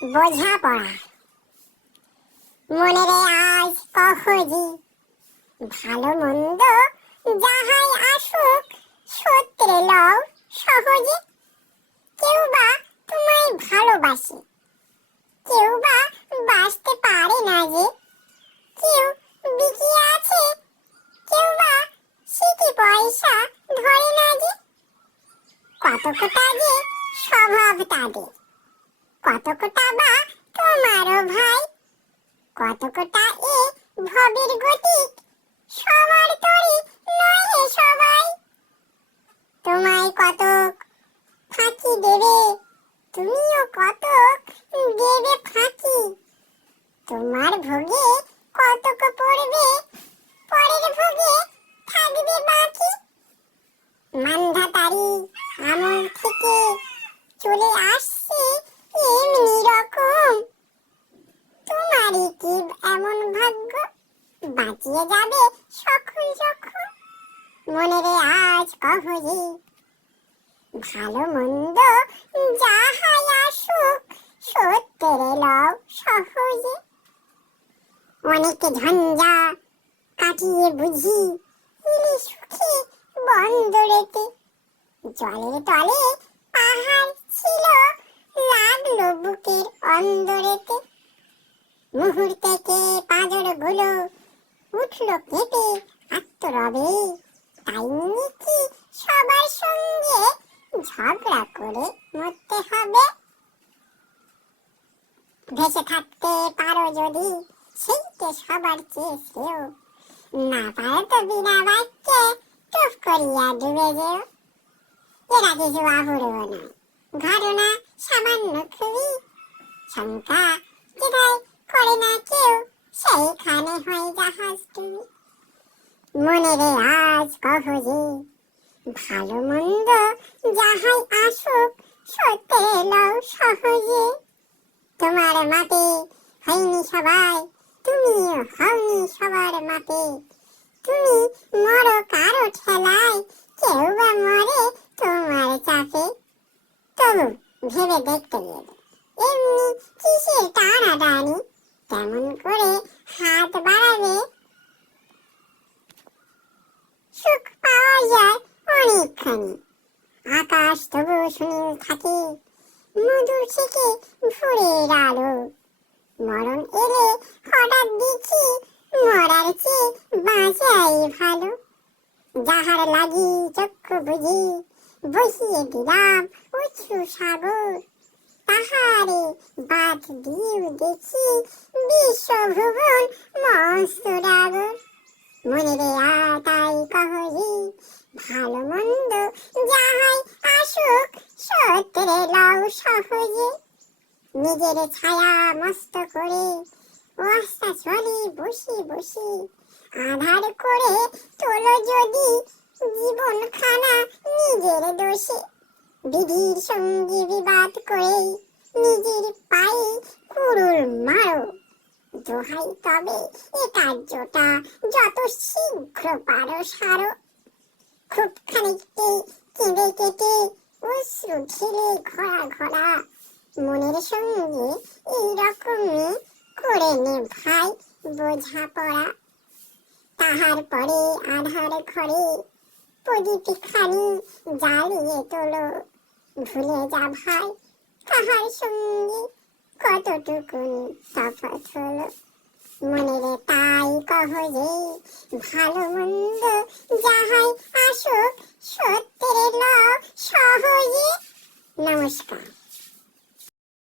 বোঝাপড়া। মনে রে আজ কহজি, ভালো মন্দ যাহাই আসুক, সূত্রে লও সহজে। কেউ বা তোমায় ভালোবাসে, কেউ বা বাসতে পারে না যে। কেউ বিকিয়ে আছে, কেউ বা সিটি পয়সা ধরে না যে। কতকটা যে স্বভাব তাদের, কতকটা বা তোমারও ভাই। কতকটা এ ভবের গতিক, সবার তরি নয় হে সবাই। তোমায় কতক ফাঁকি দেবে, তুমিও কতক দেবে ফাঁকি। তোমার ভোগে কতক পড়বে, পরের ভোগে থাকবে বাকি। মান্ধাতারি আমল থেকে চলে আসছে এমনি রকম। তোমারই কি এমন ভাগ্য, বাঁচিয়ে যাবে সকল যখন। মনে রে আজ কহজি, ভালো মন্দ যাহাই আসুক, সত্যের লও সহজে। অনেক ঝঞ্ঝা কাটিয়ে বুঝি এলে সুখে বন্দরেতে। জলের তলে পাহাড় ছিল, লাগলো বুকের অন্দরেতে। মুহূর্তেকে পাঁজর গুলো উঠলো কেঁপে আত্মরবে। তাই নিয়ে কি সবার সঙ্গে ঝগড়া করে মরতে হবে? ভেসে থাকতে পারো যদি, সেইতে সবার চেয়ে শ্রেয়। না পারো তো বিনা বাক্যে টুপ করিয়া ডুবে যেও। এরা কিছু আহুড়ো নয়, ঘটনা সামান্য খুবই। শঙ্কা যেটাই করে না কেউ, সেইখানে হয় জাহাজ ডুবি। মনে রে আজ কহজি, ভালো মন্দ যাহাই আসুক, সত্যে লও সহজে। তোমার মাপে হয়নি সবাই, তুমিও হওনি সবার মাপে। তুমি মরো কারো ঠেলায়, কেউ বা মরে তোমার চাপে। তবু ভেবে দেখতে গেলে এমনি কিসের টানাটানি, কেমন করে হাত বাড়াবে। সুখ পাওয়া যায় অনেকখানি, আকাশ তবু সুনীল থাকে। মধুর থেকে ভোরের আলো, মরণ এলে হঠাৎ দেখি মরার চেয়ে বাঁচাই ভালো। যাহার লাগি চক্ষু বুঝি বসিয়ে দিলাম উঁচু সাগর, তাহারে বাদ দিয়েও দেখি বিশ্বভুবন মস্ত ডাগর। মনে রে তাই কহজি, ভালো মন্দ যাহাই আসুক, সত্যের লও সহজে। নিজের ছায়া মস্ত করে ওয়াস্তা চলে বসি বসি। আধার করে তোলো যদি জীবন খানা নিজের দোষে। বিধির সঙ্গে বিবাদ করে নিজের পায়ে কুড়ুল মারো। দোহাই তবে এ কার্যটা যত শীঘ্র পারো সারো। খুব খানিকটি কেঁদে কেটে অশ্রু ঢেলে ঘোরা ঘোরা। মনের সঙ্গে এইরকমই করে নে ভাই বোঝাপড়া। তাহার পরে আধার ঘরে প্রদীপ খানি জ্বালিয়ে তোলো। ভুলে যা ভাই তাহার সঙ্গে কতটুকুন তফাৎ হলো। মনে রে তাই কহজি, ভালো মন্দ যাহাই আসুক, সত্যের লও সহজে। নমস্কার।